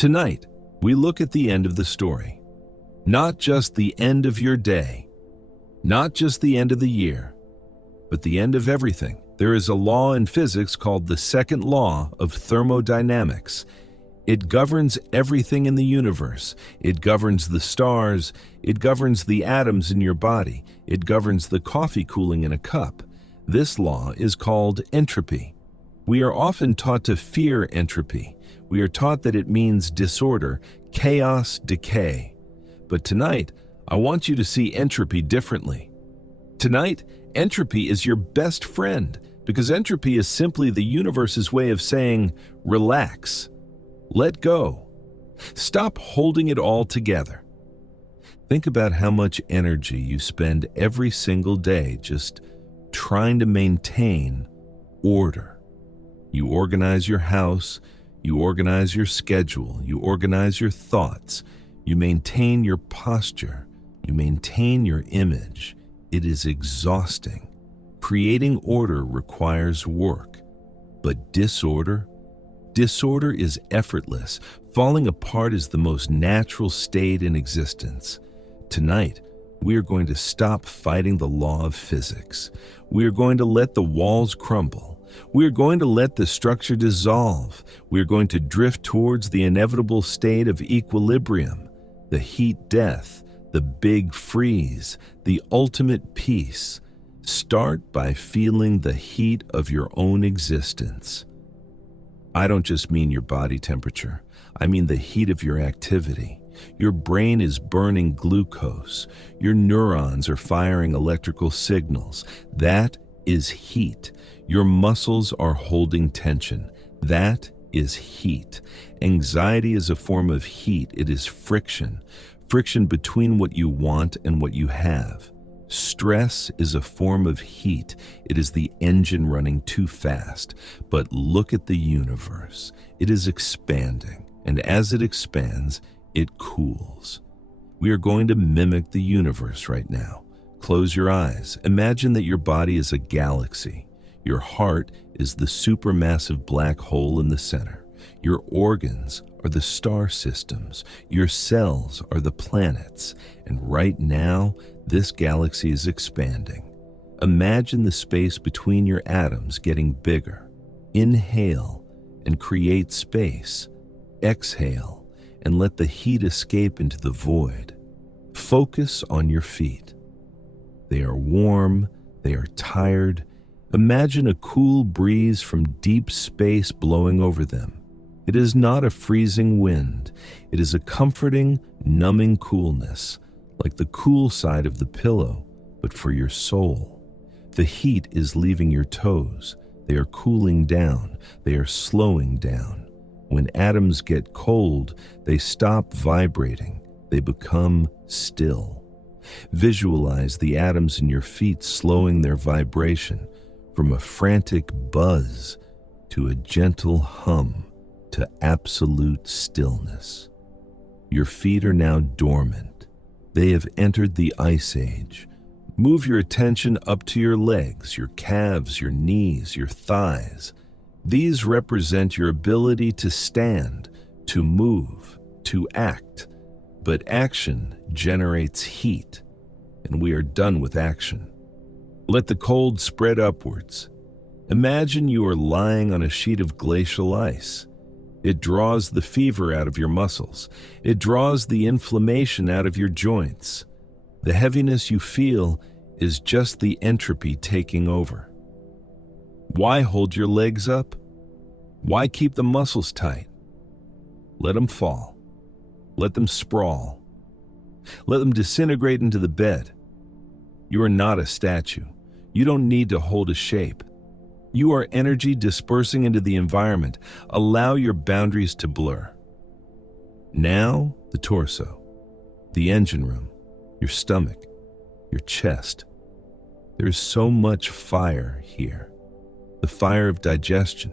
Tonight, we look at the end of the story. Not just the end of your day, not just the end of the year, but the end of everything. There is a law in physics called the Second Law of Thermodynamics. It governs everything in the universe. It governs the stars. It governs the atoms in your body. It governs the coffee cooling in a cup. This law is called entropy. We are often taught to fear entropy. We are taught that it means disorder, chaos, decay. But tonight, I want you to see entropy differently. Tonight, entropy is your best friend because entropy is simply the universe's way of saying, relax, let go, stop holding it all together. Think about how much energy you spend every single day just trying to maintain order. You organize your house, you organize your schedule, you organize your thoughts, you maintain your posture, you maintain your image. It is exhausting. Creating order requires work, but disorder is effortless. Falling apart is the most natural state in existence. Tonight, we are going to stop fighting the law of physics. We are going to let the walls crumble. We are going to let the structure dissolve. We are going to drift towards the inevitable state of equilibrium, the heat death, the big freeze, the ultimate peace. Start by feeling the heat of your own existence. I don't just mean your body temperature. I mean the heat of your activity. Your brain is burning glucose. Your neurons are firing electrical signals. That is heat. Your muscles are holding tension. That is heat. Anxiety is a form of heat. It is friction. Friction between what you want and what you have. Stress is a form of heat. It is the engine running too fast. But look at the universe. It is expanding, and as it expands, it cools. We are going to mimic the universe right now. Close your eyes. Imagine that your body is a galaxy. Your heart is the supermassive black hole in the center. Your organs are the star systems. Your cells are the planets. And right now, this galaxy is expanding. Imagine the space between your atoms getting bigger. Inhale and create space. Exhale and let the heat escape into the void. Focus on your feet. They are warm. They are tired. Imagine a cool breeze from deep space blowing over them. It is not a freezing wind. It is a comforting, numbing coolness, like the cool side of the pillow, but for your soul. The heat is leaving your toes. They are cooling down. They are slowing down. When atoms get cold, they stop vibrating. They become still. Visualize the atoms in your feet slowing their vibration from a frantic buzz to a gentle hum to absolute stillness. Your feet are now dormant. They have entered the ice age. Move your attention up to your legs, your calves, your knees, your thighs. These represent your ability to stand, to move, to act. But action generates heat, and we are done with action. Let the cold spread upwards. Imagine you are lying on a sheet of glacial ice. It draws the fever out of your muscles. It draws the inflammation out of your joints. The heaviness you feel is just the entropy taking over. Why hold your legs up? Why keep the muscles tight? Let them fall. Let them sprawl. Let them disintegrate into the bed. You are not a statue. You don't need to hold a shape. You are energy dispersing into the environment. Allow your boundaries to blur. Now, the torso, the engine room, your stomach, your chest. There is so much fire here. The fire of digestion,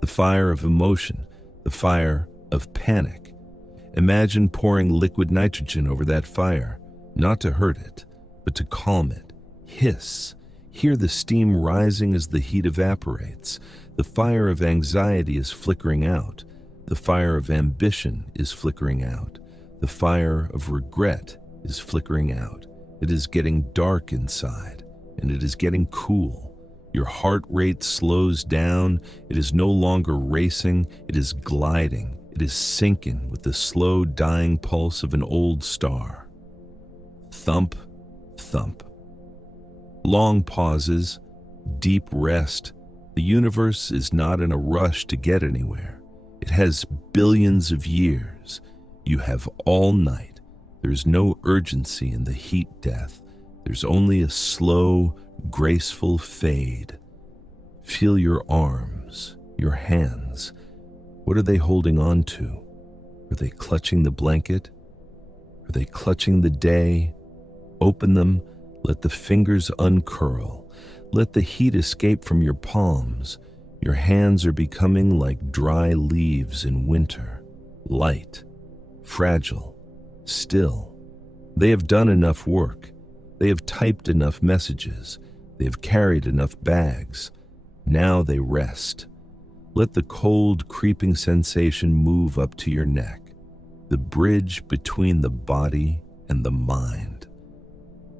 the fire of emotion, the fire of panic. Imagine pouring liquid nitrogen over that fire, not to hurt it, but to calm it. Hiss. Hear the steam rising as the heat evaporates. The fire of anxiety is flickering out. The fire of ambition is flickering out. The fire of regret is flickering out. It is getting dark inside, and it is getting cool. Your heart rate slows down. It is no longer racing. It is gliding. It is sinking with the slow dying pulse of an old star. Thump, thump. Long pauses, deep rest. The universe is not in a rush to get anywhere. It has billions of years. You have all night. There's no urgency in the heat death. There's only a slow, graceful fade. Feel your arms, your hands. What are they holding on to? Are they clutching the blanket? Are they clutching the day? Open them, let the fingers uncurl. Let the heat escape from your palms. Your hands are becoming like dry leaves in winter, light, fragile, still. They have done enough work. They have typed enough messages. They have carried enough bags. Now they rest. Let the cold, creeping sensation move up to your neck, the bridge between the body and the mind.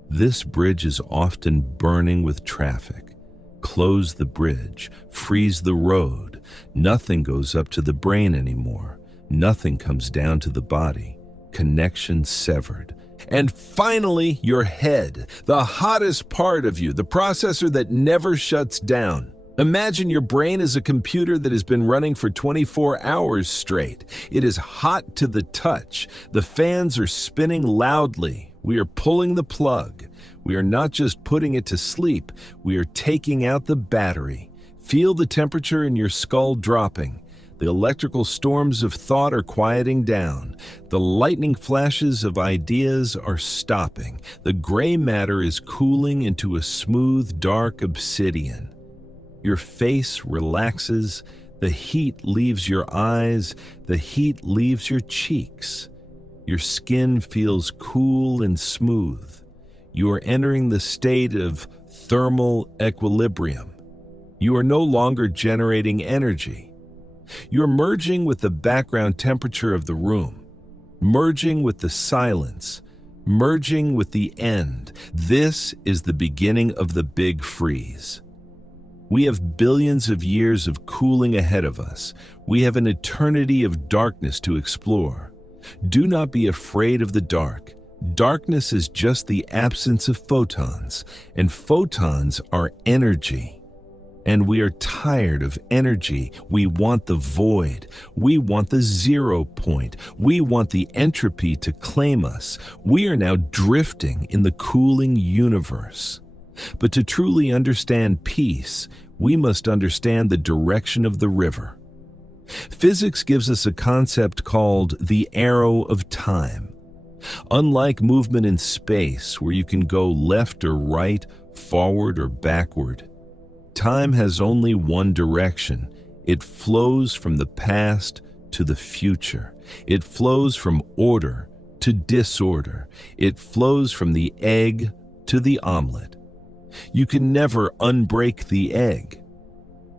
This bridge is often burning with traffic. Close the bridge, freeze the road. Nothing goes up to the brain anymore. Nothing comes down to the body. Connection severed. And finally, your head, the hottest part of you, the processor that never shuts down. Imagine your brain is a computer that has been running for 24 hours straight. It is hot to the touch. The fans are spinning loudly. We are pulling the plug. We are not just putting it to sleep. We are taking out the battery. Feel the temperature in your skull dropping. The electrical storms of thought are quieting down. The lightning flashes of ideas are stopping. The gray matter is cooling into a smooth, dark obsidian. Your face relaxes. The heat leaves your eyes. The heat leaves your cheeks. Your skin feels cool and smooth. You are entering the state of thermal equilibrium. You are no longer generating energy. You're merging with the background temperature of the room, merging with the silence, merging with the end. This is the beginning of the big freeze. We have billions of years of cooling ahead of us. We have an eternity of darkness to explore. Do not be afraid of the dark. Darkness is just the absence of photons, and photons are energy. And we are tired of energy. We want the void. We want the 0 point. We want the entropy to claim us. We are now drifting in the cooling universe. But to truly understand peace, we must understand the direction of the river. Physics gives us a concept called the arrow of time. Unlike movement in space, where you can go left or right, forward or backward, time has only one direction. It flows from the past to the future. It flows from order to disorder. It flows from the egg to the omelet. You can never unbreak the egg.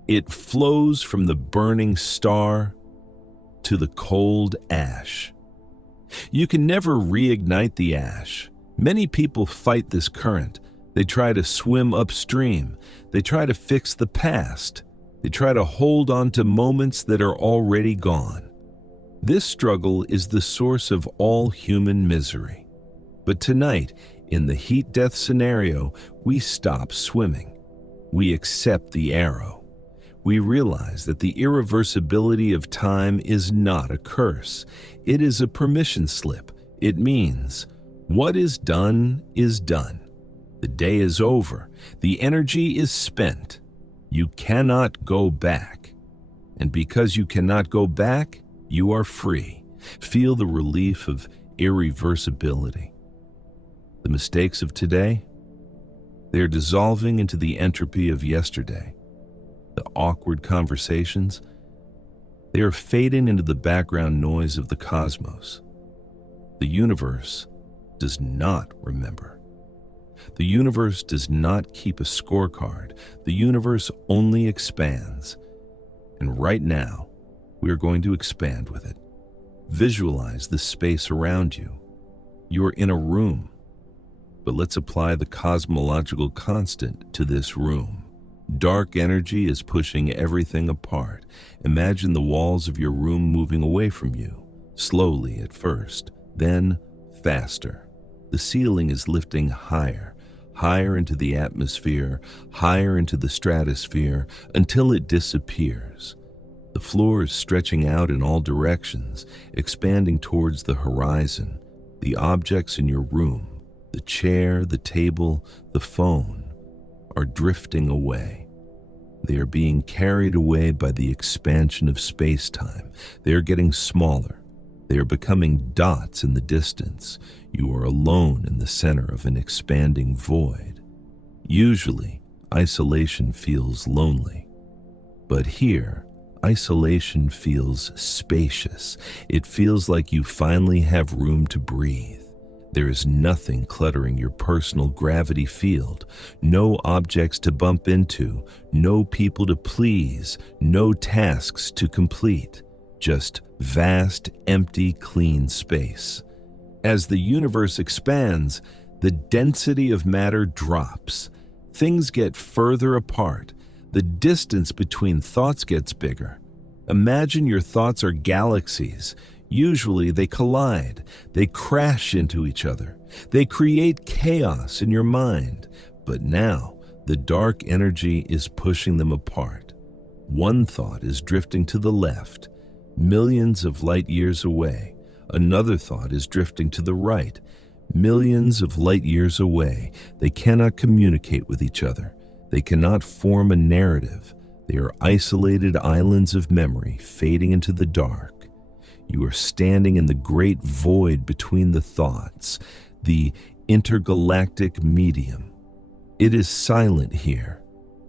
It flows from the burning star to the cold ash. You can never reignite the ash. Many people fight this current. They try to swim upstream. They try to fix the past. They try to hold on to moments that are already gone. This struggle is the source of all human misery. But tonight, in the heat-death scenario, we stop swimming. We accept the arrow. We realize that the irreversibility of time is not a curse. It is a permission slip. It means, what is done is done. The day is over. The energy is spent. You cannot go back. And because you cannot go back, you are free. Feel the relief of irreversibility. The mistakes of today, they are dissolving into the entropy of yesterday. The awkward conversations, they are fading into the background noise of the cosmos. The universe does not remember. The universe does not keep a scorecard. The universe only expands. And right now, We are going to expand with it. Visualize the space around you. You're in a room, but let's apply the cosmological constant to this room. Dark energy is pushing everything apart. Imagine the walls of your room moving away from you, slowly at first, then faster. The ceiling is lifting higher, higher into the atmosphere, higher into the stratosphere, until it disappears. The floor is stretching out in all directions, expanding towards the horizon. The objects in your room, the chair, the table, the phone, are drifting away. They are being carried away by the expansion of space-time. They are getting smaller. They are becoming dots in the distance. You are alone in the center of an expanding void. Usually, isolation feels lonely. But here, isolation feels spacious. It feels like you finally have room to breathe. There is nothing cluttering your personal gravity field, no objects to bump into, no people to please, no tasks to complete, just vast, empty, clean space. As the universe expands, the density of matter drops. Things get further apart. The distance between thoughts gets bigger. Imagine your thoughts are galaxies. Usually they collide, they crash into each other, they create chaos in your mind. But now, the dark energy is pushing them apart. One thought is drifting to the left, millions of light years away. Another thought is drifting to the right, millions of light years away. They cannot communicate with each other. They cannot form a narrative. They are isolated islands of memory fading into the dark. You are standing in the great void between the thoughts, the intergalactic medium. It is silent here.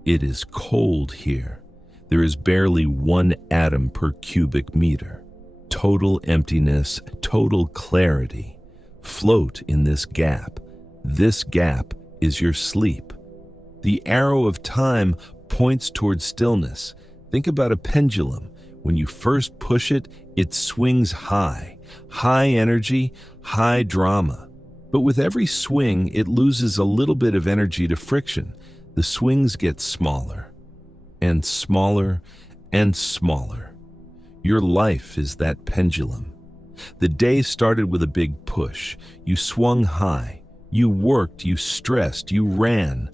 It is cold here. There is barely one atom per cubic meter. Total emptiness, total clarity. Float in this gap. This gap is your sleep. The arrow of time points towards stillness. Think about a pendulum. When you first push it, it swings high. High energy, high drama. But with every swing, it loses a little bit of energy to friction. The swings get smaller, and smaller, and smaller. Your life is that pendulum. The day started with a big push. You swung high. You worked, you stressed, you ran.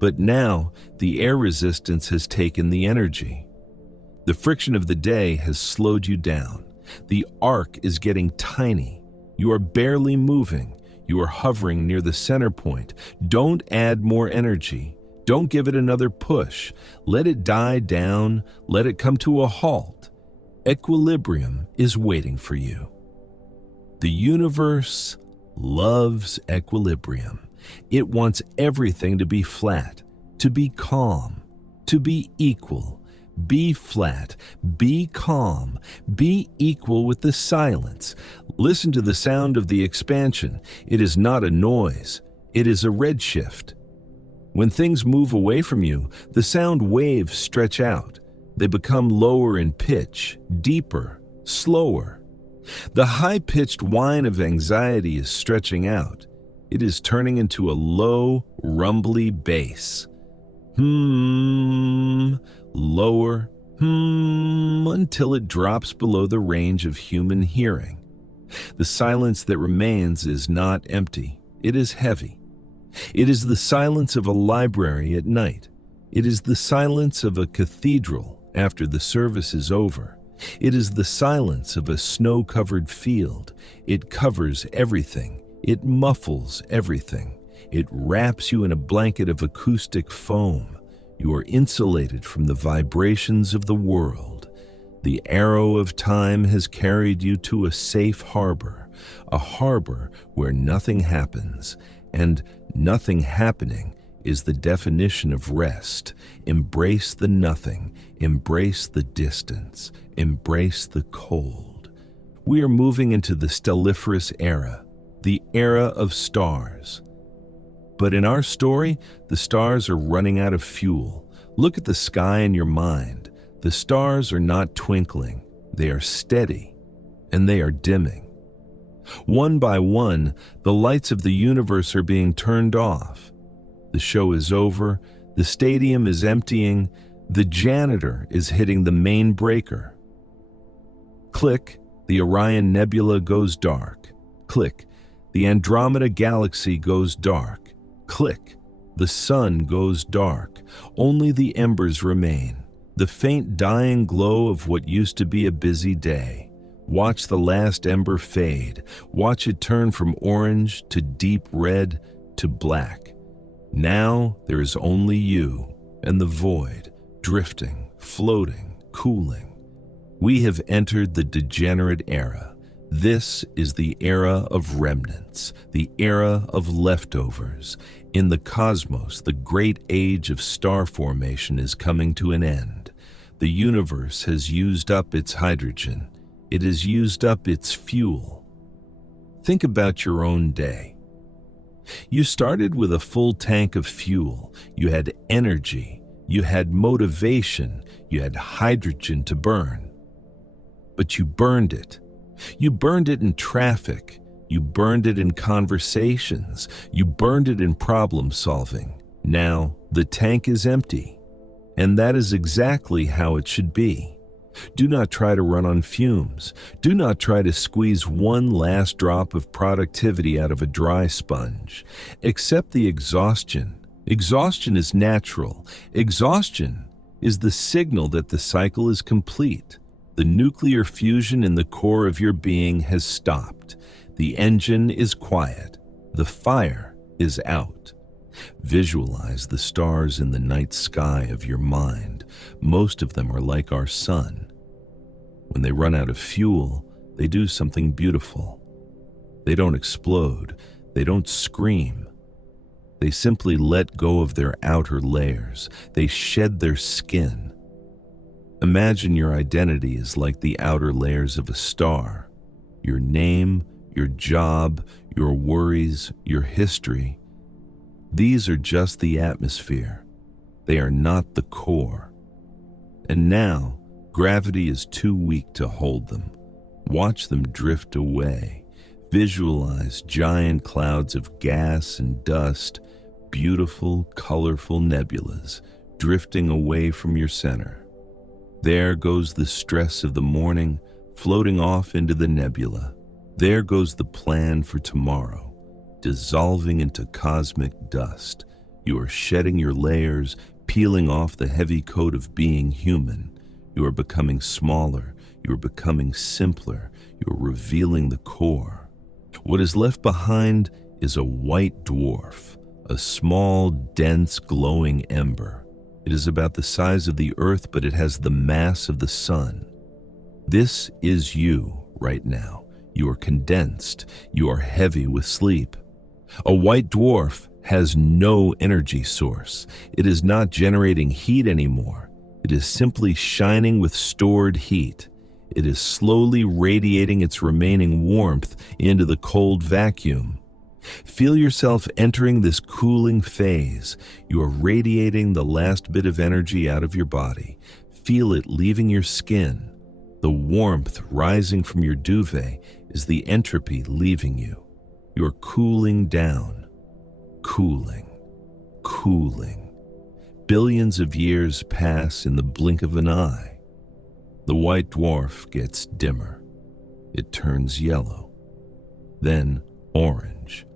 But now, the air resistance has taken the energy. The friction of the day has slowed you down. The arc is getting tiny. You are barely moving. You are hovering near the center point. Don't add more energy. Don't give it another push. Let it die down. Let it come to a halt. Equilibrium is waiting for you. The universe loves equilibrium. It wants everything to be flat, to be calm, to be equal. Be flat, be calm, be equal with the silence. Listen to the sound of the expansion. It is not a noise, it is a redshift. When things move away from you, the sound waves stretch out. They become lower in pitch, deeper, slower. The high-pitched whine of anxiety is stretching out. It is turning into a low, rumbly bass. Lower, until it drops below the range of human hearing. The silence that remains is not empty, it is heavy. It is the silence of a library at night. It is the silence of a cathedral after the service is over. It is the silence of a snow-covered field. It covers everything. It muffles everything. It wraps you in a blanket of acoustic foam. You are insulated from the vibrations of the world. The arrow of time has carried you to a safe harbor, a harbor where nothing happens, and nothing happening is the definition of rest. Embrace the nothing, embrace the distance, embrace the cold. We are moving into the stelliferous era, the era of stars. But in our story, the stars are running out of fuel. Look at the sky in your mind. The stars are not twinkling. they are steady, and they are dimming. One by one, the lights of the universe are being turned off. The show is over, the stadium is emptying, the janitor is hitting the main breaker. Click, the Orion Nebula goes dark. Click, the Andromeda Galaxy goes dark. Click, the sun goes dark. Only the embers remain, the faint dying glow of what used to be a busy day. Watch the last ember fade. Watch it turn from orange to deep red to black. Now there is only you and the void, drifting, floating, cooling. We have entered the Degenerate Era. This is the era of remnants, the era of leftovers. In the cosmos, the great age of star formation is coming to an end. The universe has used up its hydrogen. It has used up its fuel. Think about your own day. You started with a full tank of fuel. You had energy. You had motivation. You had hydrogen to burn. But you burned it. You burned it in traffic. You burned it in conversations. You burned it in problem solving. Now the tank is empty. And that is exactly how it should be. Do not try to run on fumes. Do not try to squeeze one last drop of productivity out of a dry sponge. Accept the exhaustion. Exhaustion is natural. Exhaustion is the signal that the cycle is complete. The nuclear fusion in the core of your being has stopped. The engine is quiet. The fire is out. Visualize the stars in the night sky of your mind. Most of them are like our sun. When they run out of fuel, they do something beautiful. They don't explode. They don't scream. They simply let go of their outer layers. They shed their skin. Imagine your identity is like the outer layers of a star. Your name, your job, your worries, your history. These are just the atmosphere. They are not the core. And now, gravity is too weak to hold them. Watch them drift away. Visualize giant clouds of gas and dust, beautiful, colorful nebulas, drifting away from your center. There goes the stress of the morning, floating off into the nebula. There goes the plan for tomorrow, dissolving into cosmic dust. You are shedding your layers, peeling off the heavy coat of being human. You are becoming smaller. You are becoming simpler. You are revealing the core. What is left behind is a white dwarf, a small, dense, glowing ember. It is about the size of the earth, but it has the mass of the sun. This is you right now. You are condensed. You are heavy with sleep. A white dwarf has no energy source. It is not generating heat anymore. It is simply shining with stored heat. It is slowly radiating its remaining warmth into the cold vacuum. Feel yourself entering this cooling phase. You are radiating the last bit of energy out of your body. Feel it leaving your skin. The warmth rising from your duvet is the entropy leaving you. You are cooling down. Cooling. Cooling. Billions of years pass in the blink of an eye. The white dwarf gets dimmer. It turns yellow. Then orange.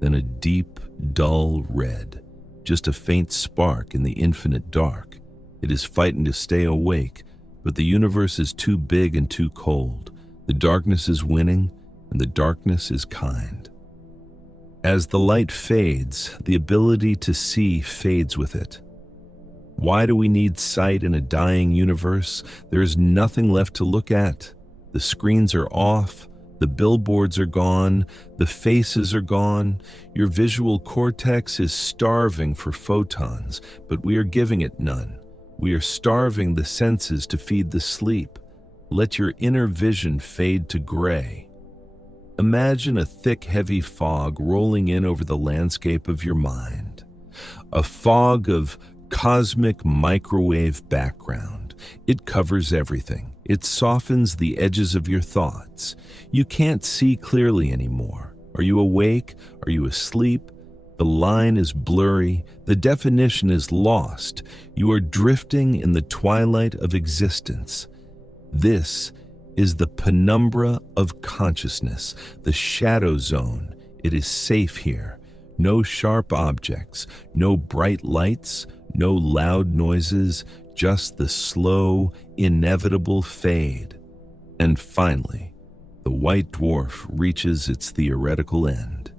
Then a deep, dull red, just a faint spark in the infinite dark. It is fighting to stay awake, but the universe is too big and too cold. The darkness is winning, and the darkness is kind. As the light fades, the ability to see fades with it. Why do we need sight in a dying universe? There is nothing left to look at. The screens are off. The billboards are gone, the faces are gone. Your visual cortex is starving for photons, but we are giving it none. We are starving the senses to feed the sleep. Let your inner vision fade to gray. Imagine a thick, heavy fog rolling in over the landscape of your mind. A fog of cosmic microwave background. It covers everything. It softens the edges of your thoughts. You can't see clearly anymore. Are you awake? Are you asleep? The line is blurry. The definition is lost. You are drifting in the twilight of existence. This is the penumbra of consciousness, the shadow zone. It is safe here. No sharp objects, no bright lights, no loud noises, just the slow, inevitable fade. And finally, the white dwarf reaches its theoretical end.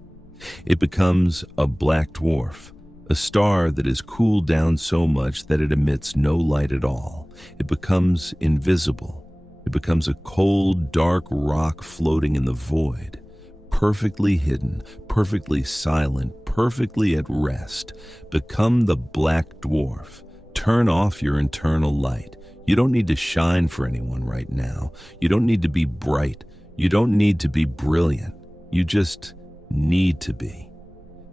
It becomes a black dwarf, a star that is cooled down so much that it emits no light at all. It becomes invisible. It becomes a cold, dark rock floating in the void, perfectly hidden, perfectly silent, perfectly at rest. Become the black dwarf. Turn off your internal light. You don't need to shine for anyone right now. You don't need to be bright. You don't need to be brilliant. You just need to be.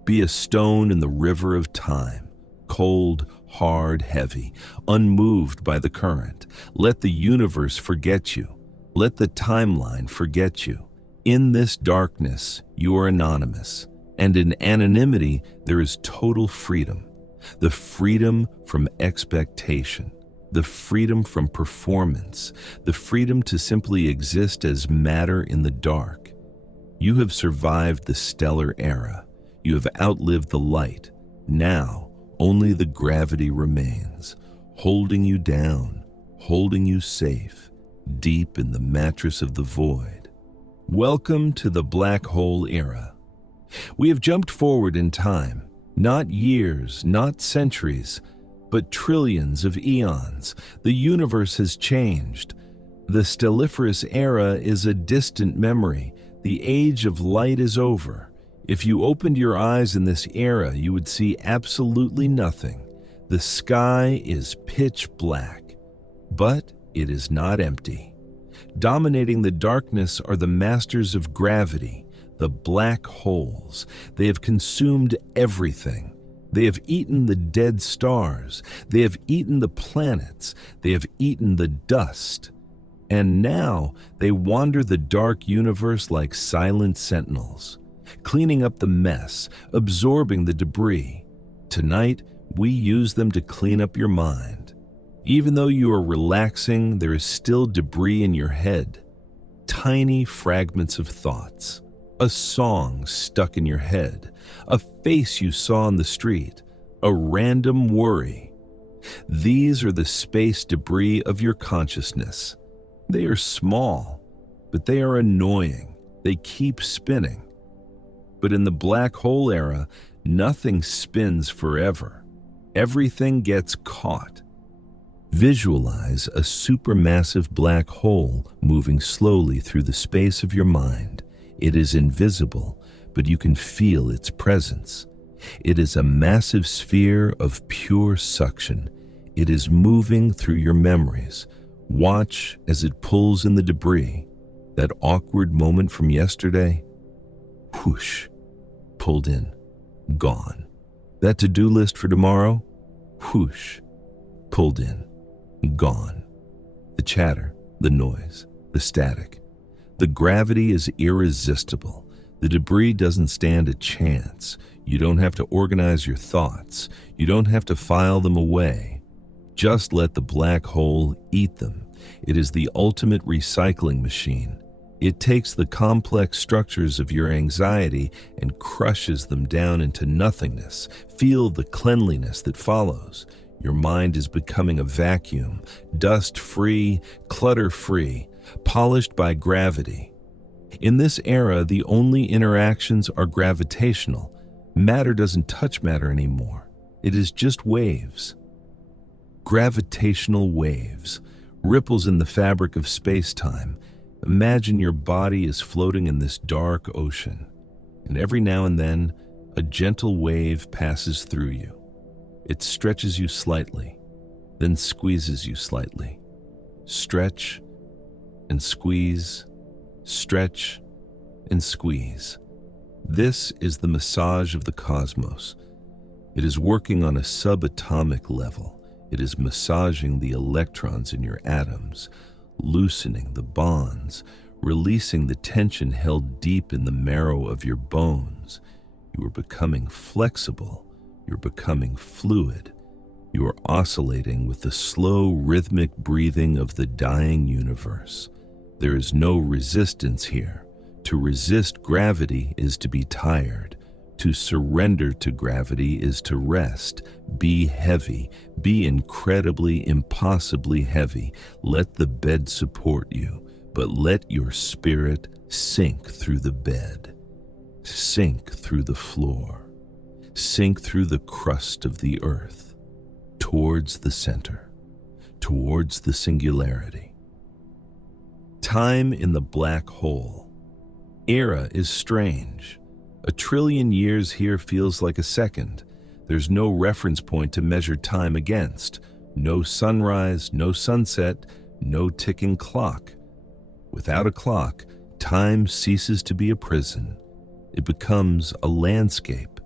Be a stone in the river of time, cold, hard, heavy, unmoved by the current. Let the universe forget you. Let the timeline forget you. In this darkness, you are anonymous, and in anonymity, there is total freedom. The freedom from expectation, the freedom from performance, the freedom to simply exist as matter in the dark. You have survived the stellar era. You have outlived the light. Now, only the gravity remains, holding you down, holding you safe, deep in the mattress of the void. Welcome to the black hole era. We have jumped forward in time, not years, not centuries, but trillions of eons. The universe has changed. The stelliferous era is a distant memory. The age of light is over. If you opened your eyes in this era, you would see absolutely nothing. The sky is pitch black, but it is not empty. Dominating the darkness are the masters of gravity, the black holes. They have consumed everything. They have eaten the dead stars. They have eaten the planets. They have eaten the dust. And now they wander the dark universe like silent sentinels, cleaning up the mess, absorbing the debris. Tonight, we use them to clean up your mind. Even though you are relaxing, there is still debris in your head. Tiny fragments of thoughts. A song stuck in your head. A face you saw on the street. A random worry. These are the space debris of your consciousness. They are small, but they are annoying. They keep spinning. But in the black hole era, nothing spins forever. Everything gets caught. Visualize a supermassive black hole moving slowly through the space of your mind. It is invisible, but you can feel its presence. It is a massive sphere of pure suction. It is moving through your memories. Watch as it pulls in the debris. That awkward moment from yesterday, whoosh, pulled in, gone. That to-do list for tomorrow, whoosh, pulled in, gone. The chatter, the noise, the static. The gravity is irresistible. The debris doesn't stand a chance. You don't have to organize your thoughts. You don't have to file them away. Just let the black hole eat them. It is the ultimate recycling machine. It takes the complex structures of your anxiety and crushes them down into nothingness. Feel the cleanliness that follows. Your mind is becoming a vacuum, dust-free, clutter-free, polished by gravity. In this era, the only interactions are gravitational. Matter doesn't touch matter anymore. It is just waves. Gravitational waves, ripples in the fabric of space-time. Imagine your body is floating in this dark ocean, and every now and then, a gentle wave passes through you. It stretches you slightly, then squeezes you slightly. Stretch and squeeze, stretch and squeeze. This is the massage of the cosmos. It is working on a subatomic level. It is massaging the electrons in your atoms, loosening the bonds, releasing the tension held deep in the marrow of your bones. You are becoming flexible. You're becoming fluid. You are oscillating with the slow, rhythmic breathing of the dying universe. There is no resistance here. To resist gravity is to be tired. To surrender to gravity is to rest. Be heavy. Be incredibly, impossibly heavy. Let the bed support you, but let your spirit sink through the bed. Sink through the floor. Sink through the crust of the earth, towards the center, towards the singularity. Time in the black hole. Era is strange. 1 trillion years here feels like a second. There's no reference point to measure time against. No sunrise, no sunset, no ticking clock. Without a clock, time ceases to be a prison. It becomes a landscape.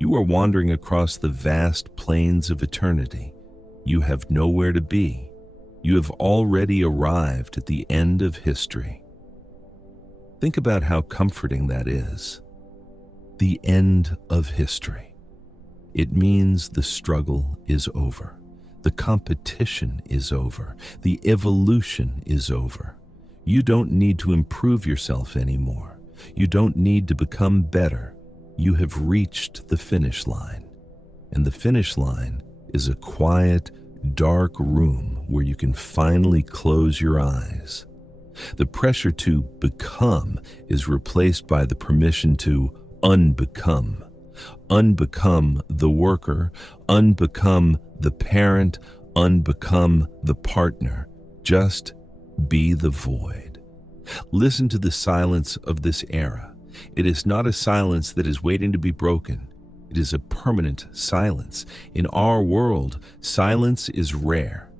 You are wandering across the vast plains of eternity. You have nowhere to be. You have already arrived at the end of history. Think about how comforting that is. The end of history. It means the struggle is over. The competition is over. The evolution is over. You don't need to improve yourself anymore. You don't need to become better. You have reached the finish line. And the finish line is a quiet, dark room where you can finally close your eyes. The pressure to become is replaced by the permission to unbecome. Unbecome the worker, unbecome the parent, unbecome the partner. Just be the void. Listen to the silence of this era. It is not a silence that is waiting to be broken. It is a permanent silence. In our world, silence is rare.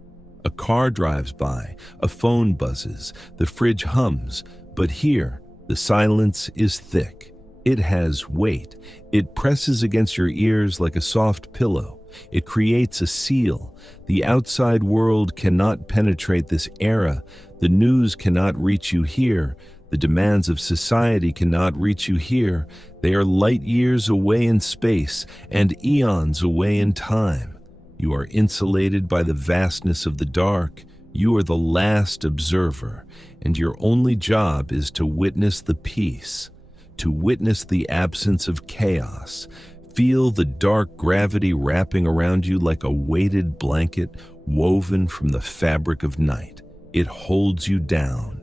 A car drives by, a phone buzzes, the fridge hums, but here, the silence is thick. It has weight. It presses against your ears like a soft pillow. It creates a seal. The outside world cannot penetrate this era. The news cannot reach you here. The demands of society cannot reach you here. They are light years away in space and eons away in time. You are insulated by the vastness of the dark. You are the last observer, and your only job is to witness the peace, to witness the absence of chaos. Feel the dark gravity wrapping around you like a weighted blanket woven from the fabric of night. It holds you down.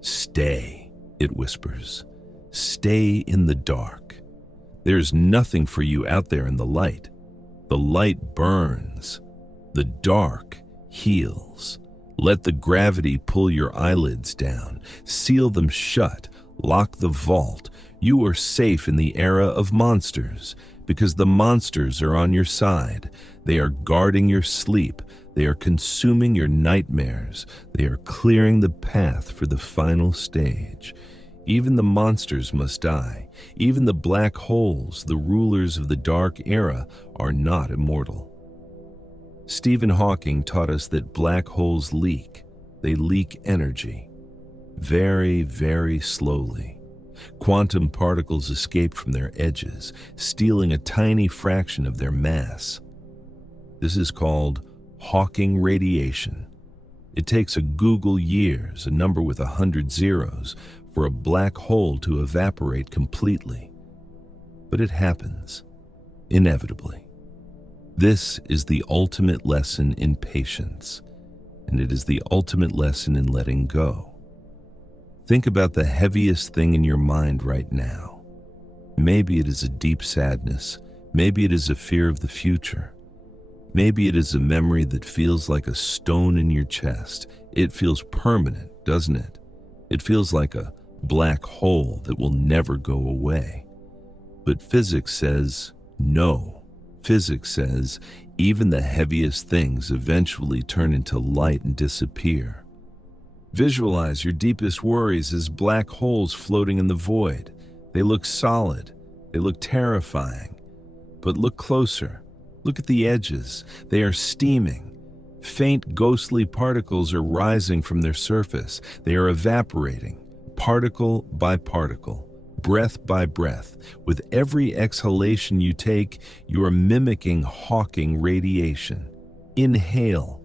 Stay, it whispers. Stay in the dark. There's nothing for you out there in the light. The light burns. The dark heals. Let the gravity pull your eyelids down. Seal them shut. Lock the vault. You are safe in the era of monsters because the monsters are on your side. They are guarding your sleep. They are consuming your nightmares. They are clearing the path for the final stage. Even the monsters must die. Even the black holes, the rulers of the dark era, are not immortal. Stephen Hawking taught us that black holes leak. They leak energy. Very, very slowly. Quantum particles escape from their edges, stealing a tiny fraction of their mass. This is called Hawking radiation. It takes a Google years, a number with 100 zeros, for a black hole to evaporate completely. But it happens, inevitably. This is the ultimate lesson in patience, and it is the ultimate lesson in letting go. Think about the heaviest thing in your mind right now. Maybe it is a deep sadness. Maybe it is a fear of the future. Maybe it is a memory that feels like a stone in your chest. It feels permanent, doesn't it? It feels like a black hole that will never go away. But physics says no. Physics says even the heaviest things eventually turn into light and disappear. Visualize your deepest worries as black holes floating in the void. They look solid. They look terrifying. But look closer. Look at the edges. They are steaming. Faint ghostly particles are rising from their surface. They are evaporating, particle by particle, breath by breath. With every exhalation you take, you are mimicking Hawking radiation. Inhale,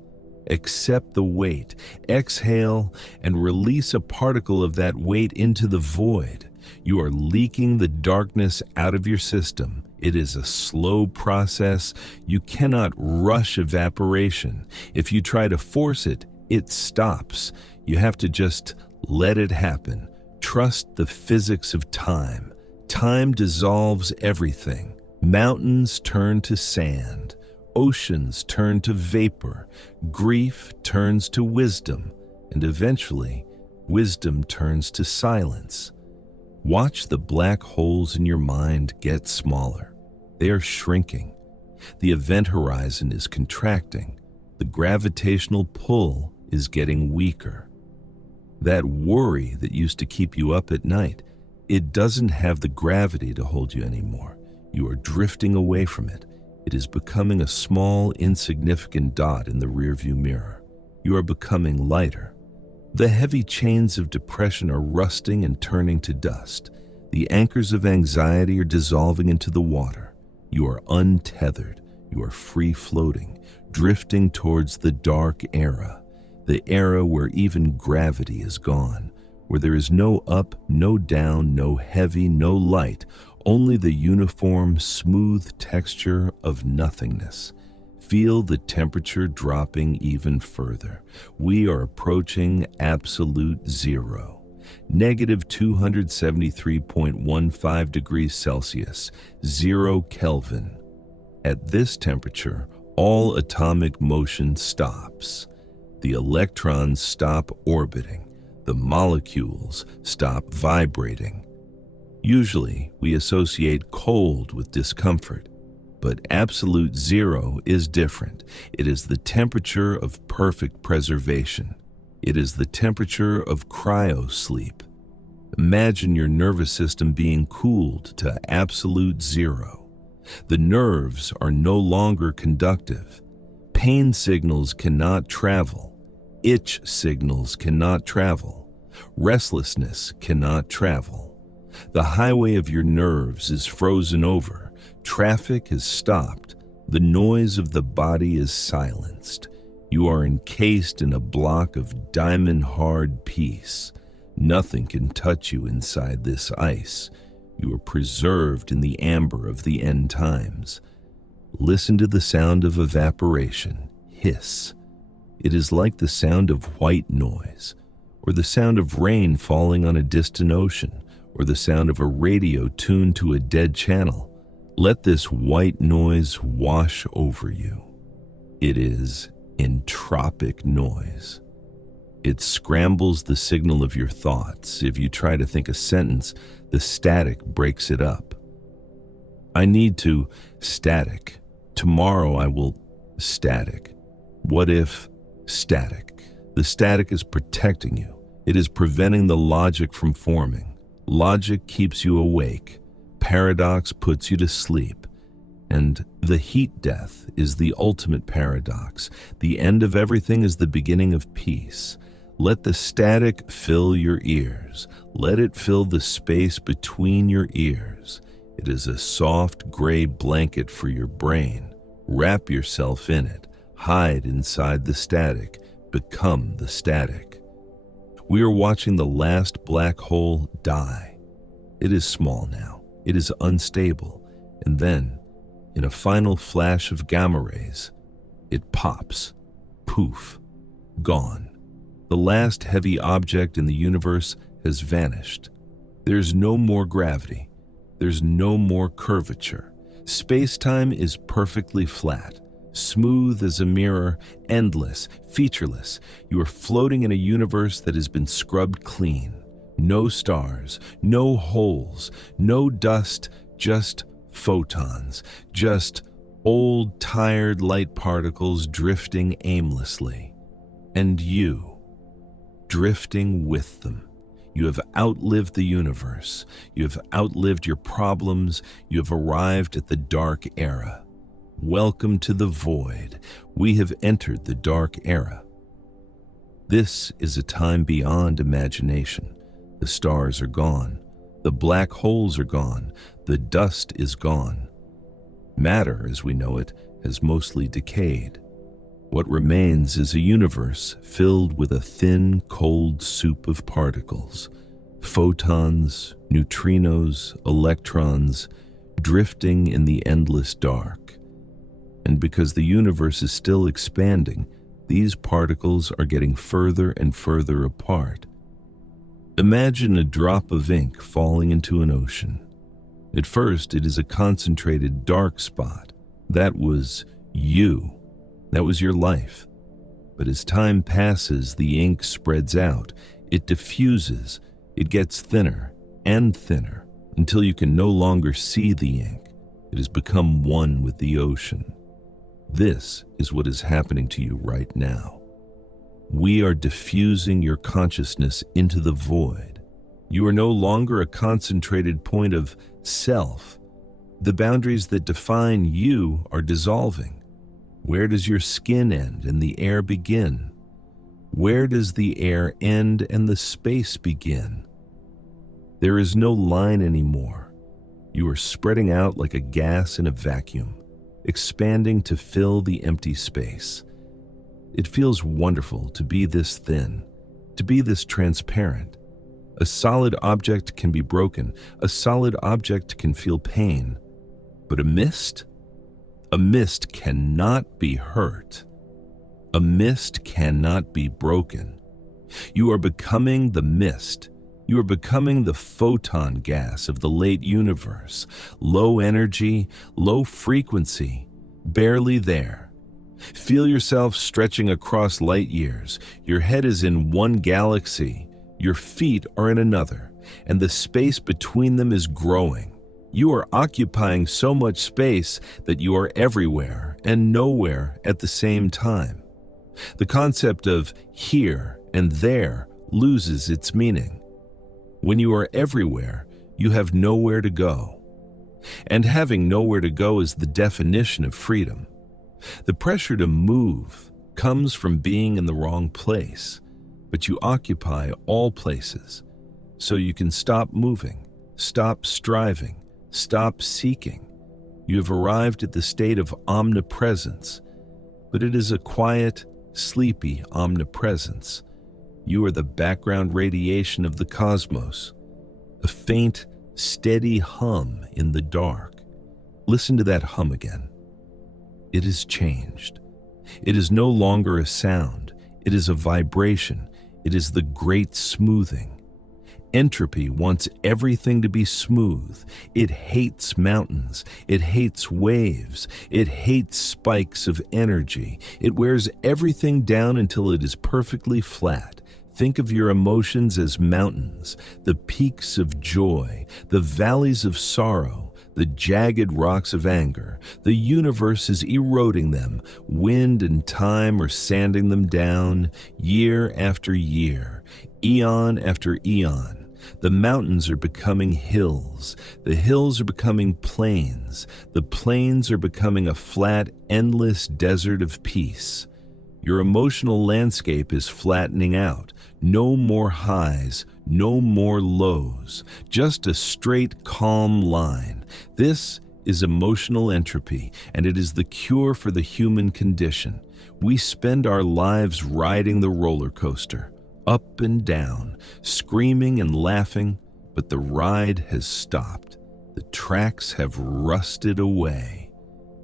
accept the weight. Exhale and release a particle of that weight into the void. You are leaking the darkness out of your system. It is a slow process. You cannot rush evaporation. If you try to force it, it stops. You have to just let it happen. Trust the physics of time. Time dissolves everything. Mountains turn to sand. Oceans turn to vapor. Grief turns to wisdom. And eventually, wisdom turns to silence. Watch the black holes in your mind get smaller. They are shrinking. The event horizon is contracting. The gravitational pull is getting weaker. That worry that used to keep you up at night, it doesn't have the gravity to hold you anymore. You are drifting away from it. It is becoming a small, insignificant dot in the rearview mirror. You are becoming lighter. The heavy chains of depression are rusting and turning to dust. The anchors of anxiety are dissolving into the water. You are untethered. You are free-floating, drifting towards the dark era, the era where even gravity is gone, where there is no up, no down, no heavy, no light, only the uniform, smooth texture of nothingness. Feel the temperature dropping even further. We are approaching absolute zero. Negative 273.15 degrees Celsius, 0 Kelvin. At this temperature, all atomic motion stops. The electrons stop orbiting. The molecules stop vibrating. Usually, we associate cold with discomfort. But absolute zero is different. It is the temperature of perfect preservation. It is the temperature of cryosleep. Imagine your nervous system being cooled to absolute zero. The nerves are no longer conductive. Pain signals cannot travel. Itch signals cannot travel. Restlessness cannot travel. The highway of your nerves is frozen over. Traffic is stopped. The noise of the body is silenced. You are encased in a block of diamond-hard peace. Nothing can touch you inside this ice. You are preserved in the amber of the end times. Listen to the sound of evaporation. Hiss. It is like the sound of white noise, or the sound of rain falling on a distant ocean, or the sound of a radio tuned to a dead channel. Let this white noise wash over you. It is entropic noise. It scrambles the signal of your thoughts. If you try to think a sentence, the static breaks it up. I need to static. Tomorrow I will static. What if static? The static is protecting you. It is preventing the logic from forming. Logic keeps you awake. Paradox puts you to sleep. And the heat death is the ultimate paradox. The end of everything is the beginning of peace. Let the static fill your ears. Let it fill the space between your ears. It is a soft gray blanket for your brain. Wrap yourself in it. Hide inside the static. Become the static. We are watching the last black hole die. It is small now. It is unstable. And then, in a final flash of gamma rays, it pops. Poof. Gone. The last heavy object in the universe has vanished. There's no more gravity. There's no more curvature. Space-time is perfectly flat, smooth as a mirror, endless, featureless. You are floating in a universe that has been scrubbed clean. No stars, no holes, no dust, just photons, just old, tired light particles drifting aimlessly. And you, drifting with them. You have outlived the universe. You have outlived your problems. You have arrived at the dark era. Welcome to the void. We have entered the dark era. This is a time beyond imagination. The stars are gone. The black holes are gone. The dust is gone. Matter, as we know it, has mostly decayed. What remains is a universe filled with a thin, cold soup of particles. Photons, neutrinos, electrons, drifting in the endless dark. And because the universe is still expanding, these particles are getting further and further apart. Imagine a drop of ink falling into an ocean. At first, it is a concentrated dark spot. That was you. That was your life. But as time passes, the ink spreads out. It diffuses. It gets thinner and thinner until you can no longer see the ink. It has become one with the ocean. This is what is happening to you right now. We are diffusing your consciousness into the void. You are no longer a concentrated point of self. The boundaries that define you are dissolving. Where does your skin end and the air begin? Where does the air end and the space begin? There is no line anymore. You are spreading out like a gas in a vacuum, expanding to fill the empty space. It feels wonderful to be this thin, to be this transparent. A solid object can be broken. A solid object can feel pain. But a mist cannot be hurt. A mist cannot be broken. You are becoming the mist. You are becoming the photon gas of the late universe. Low energy, low frequency, barely there. Feel yourself stretching across light years. Your head is in one galaxy. Your feet are in another, and the space between them is growing. You are occupying so much space that you are everywhere and nowhere at the same time. The concept of here and there loses its meaning. When you are everywhere, you have nowhere to go. And having nowhere to go is the definition of freedom. The pressure to move comes from being in the wrong place, but you occupy all places. So you can stop moving, stop striving, stop seeking. You have arrived at the state of omnipresence, but it is a quiet, sleepy omnipresence. You are the background radiation of the cosmos, a faint, steady hum in the dark. Listen to that hum again. It has changed. It is no longer a sound. It is a vibration. It is the great smoothing. Entropy wants everything to be smooth. It hates mountains. It hates waves. It hates spikes of energy. It wears everything down until it is perfectly flat. Think of your emotions as mountains, the peaks of joy, the valleys of sorrow, the jagged rocks of anger. The universe is eroding them. Wind and time are sanding them down, year after year, eon after eon. The mountains are becoming hills. The hills are becoming plains. The plains are becoming a flat, endless desert of peace. Your emotional landscape is flattening out. No more highs, no more lows, just a straight, calm line. This is emotional entropy, and it is the cure for the human condition. We spend our lives riding the roller coaster, up and down, screaming and laughing, but the ride has stopped. The tracks have rusted away,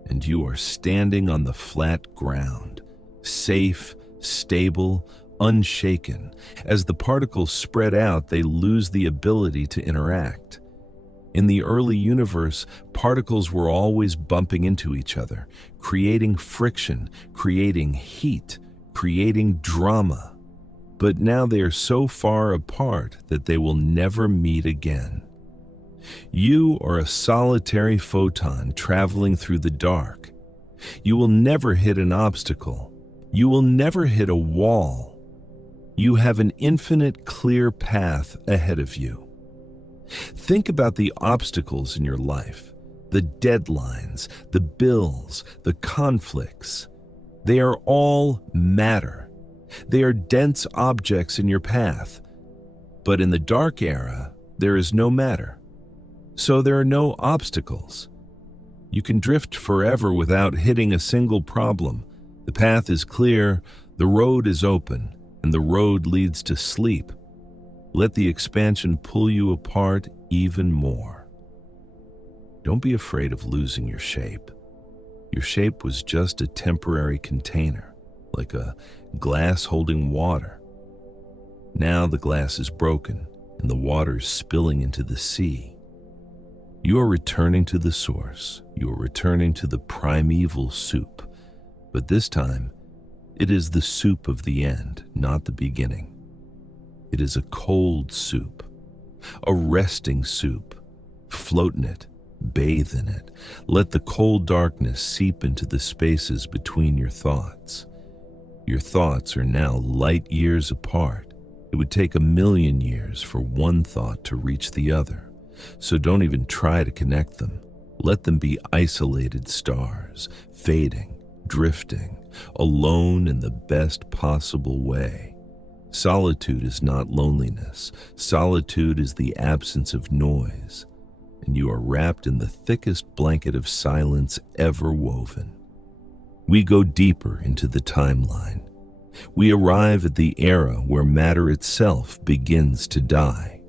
and you are standing on the flat ground, safe, stable, unshaken. As the particles spread out, they lose the ability to interact. In the early universe, particles were always bumping into each other, creating friction, creating heat, creating drama. But now they are so far apart that they will never meet again. You are a solitary photon traveling through the dark. You will never hit an obstacle. You will never hit a wall. You have an infinite clear path ahead of you. Think about the obstacles in your life. The deadlines, the bills, the conflicts, they are all matter. They are dense objects in your path. But in the dark era, there is no matter. So there are no obstacles. You can drift forever without hitting a single problem. The path is clear, the road is open, and the road leads to sleep. Let the expansion pull you apart even more. Don't be afraid of losing your shape. Your shape was just a temporary container, like a glass holding water. Now the glass is broken and the water is spilling into the sea. You are returning to the source. You are returning to the primeval soup. But this time, it is the soup of the end, not the beginning. It is a cold soup, a resting soup. Float in it, bathe in it. Let the cold darkness seep into the spaces between your thoughts. Your thoughts are now light years apart. It would take 1,000,000 years for one thought to reach the other. So don't even try to connect them. Let them be isolated stars, fading, drifting, alone in the best possible way. Solitude is not loneliness. Solitude is the absence of noise, and you are wrapped in the thickest blanket of silence ever woven. We go deeper into the timeline. We arrive at the era where matter itself begins to die.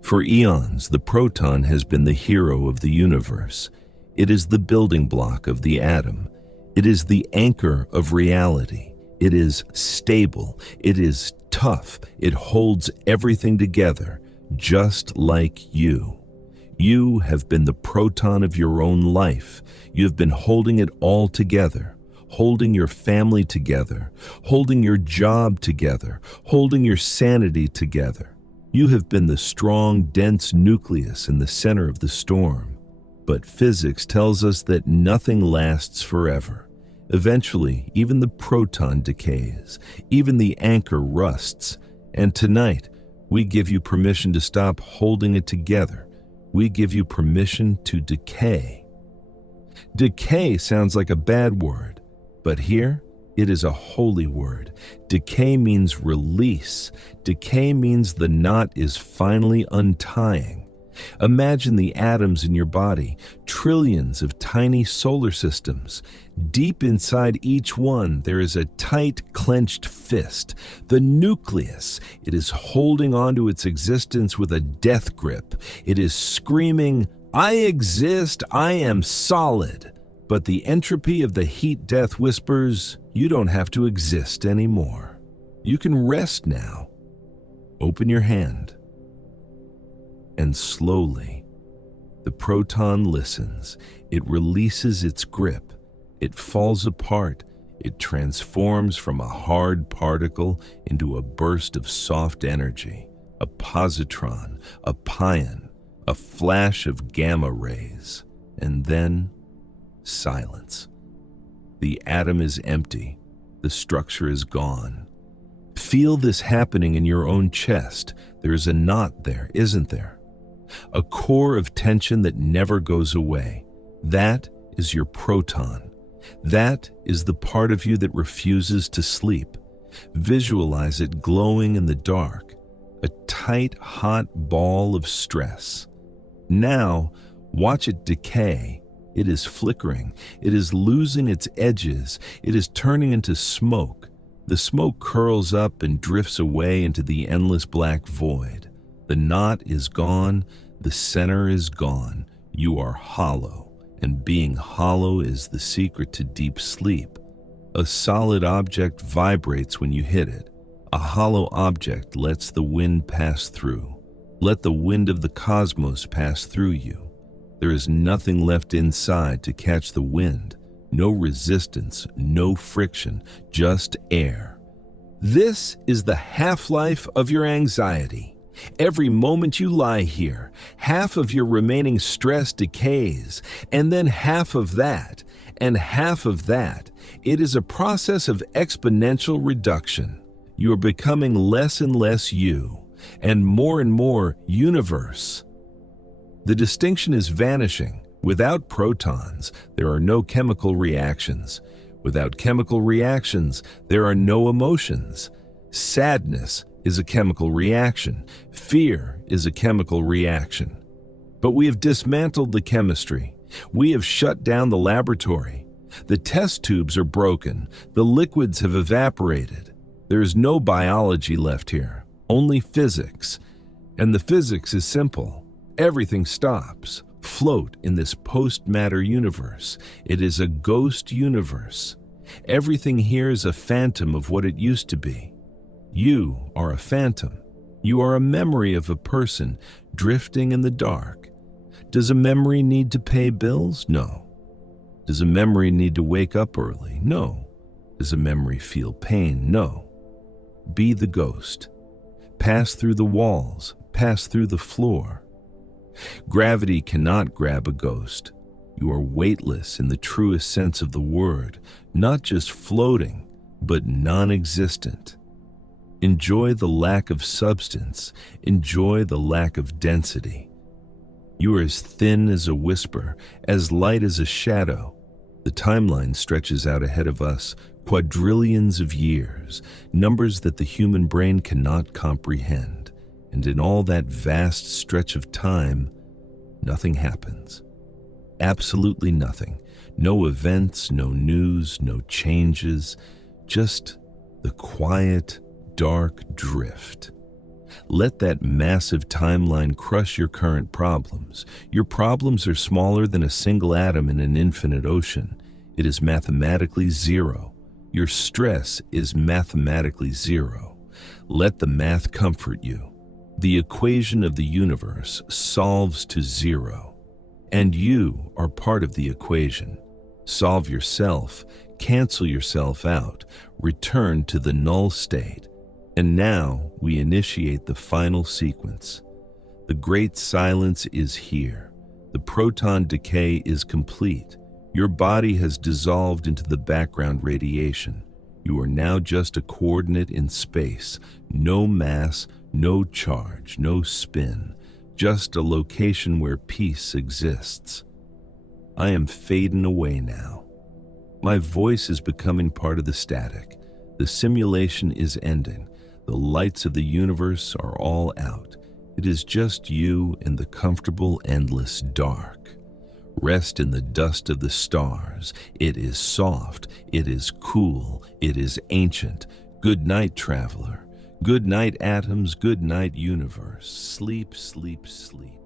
For eons, the proton has been the hero of the universe. It is the building block of the atom. It is the anchor of reality. It is stable. It is tough. It holds everything together, just like you. You have been the proton of your own life. You have been holding it all together, holding your family together, holding your job together, holding your sanity together. You have been the strong, dense nucleus in the center of the storm. But physics tells us that nothing lasts forever. Eventually, even the proton decays, even the anchor rusts. And tonight, we give you permission to stop holding it together. We give you permission to decay. Decay sounds like a bad word, but here, it is a holy word. Decay means release. Decay means the knot is finally untying. Imagine the atoms in your body, trillions of tiny solar systems. Deep inside each one, there is a tight, clenched fist. The nucleus, it is holding on to its existence with a death grip. It is screaming, "I exist, I am solid." But the entropy of the heat death whispers, you don't have to exist anymore. You can rest now. Open your hand. And slowly, the proton listens. It releases its grip. It falls apart. It transforms from a hard particle into a burst of soft energy, a positron, a pion, a flash of gamma rays, and then silence. The atom is empty. The structure is gone. Feel this happening in your own chest. There is a knot there, isn't there? A core of tension that never goes away. That is your proton. That is the part of you that refuses to sleep. Visualize it glowing in the dark, a tight, hot ball of stress. Now, watch it decay. It is flickering. It is losing its edges. It is turning into smoke. The smoke curls up and drifts away into the endless black void. The knot is gone. The center is gone. You are hollow, and being hollow is the secret to deep sleep. A solid object vibrates when you hit it. A hollow object lets the wind pass through. Let the wind of the cosmos pass through you. There is nothing left inside to catch the wind. No resistance, no friction, just air. This is the half-life of your anxiety. Every moment you lie here, half of your remaining stress decays, and then half of that, and half of that. It is a process of exponential reduction. You are becoming less and less you, and more universe. The distinction is vanishing. Without protons, there are no chemical reactions. Without chemical reactions, there are no emotions. Sadness is a chemical reaction. Fear is a chemical reaction. But we have dismantled the chemistry. We have shut down the laboratory. The test tubes are broken. The liquids have evaporated. There is no biology left here, only physics. And the physics is simple. Everything stops. Float in this post-matter universe. It is a ghost universe. Everything here is a phantom of what it used to be. You are a phantom. You are a memory of a person drifting in the dark. Does a memory need to pay bills? No. Does a memory need to wake up early? No. Does a memory feel pain? No. Be the ghost. Pass through the walls. Pass through the floor. Gravity cannot grab a ghost. You are weightless in the truest sense of the word, not just floating, but non-existent. Enjoy the lack of substance. Enjoy the lack of density. You are as thin as a whisper, as light as a shadow. The timeline stretches out ahead of us, quadrillions of years, numbers that the human brain cannot comprehend. And in all that vast stretch of time, nothing happens. Absolutely nothing. No events, no news, no changes, just the quiet, dark drift. Let that massive timeline crush your current problems. Your problems are smaller than a single atom in an infinite ocean. It is mathematically zero. Your stress is mathematically zero. Let the math comfort you. The equation of the universe solves to zero, and you are part of the equation. Solve yourself, cancel yourself out, return to the null state. And now we initiate the final sequence. The great silence is here. The proton decay is complete. Your body has dissolved into the background radiation. You are now just a coordinate in space. No mass, no charge, no spin. Just a location where peace exists. I am fading away now. My voice is becoming part of the static. The simulation is ending. The lights of the universe are all out. It is just you in the comfortable, endless dark. Rest in the dust of the stars. It is soft. It is cool. It is ancient. Good night, traveler. Good night, atoms. Good night, universe. Sleep, sleep, sleep.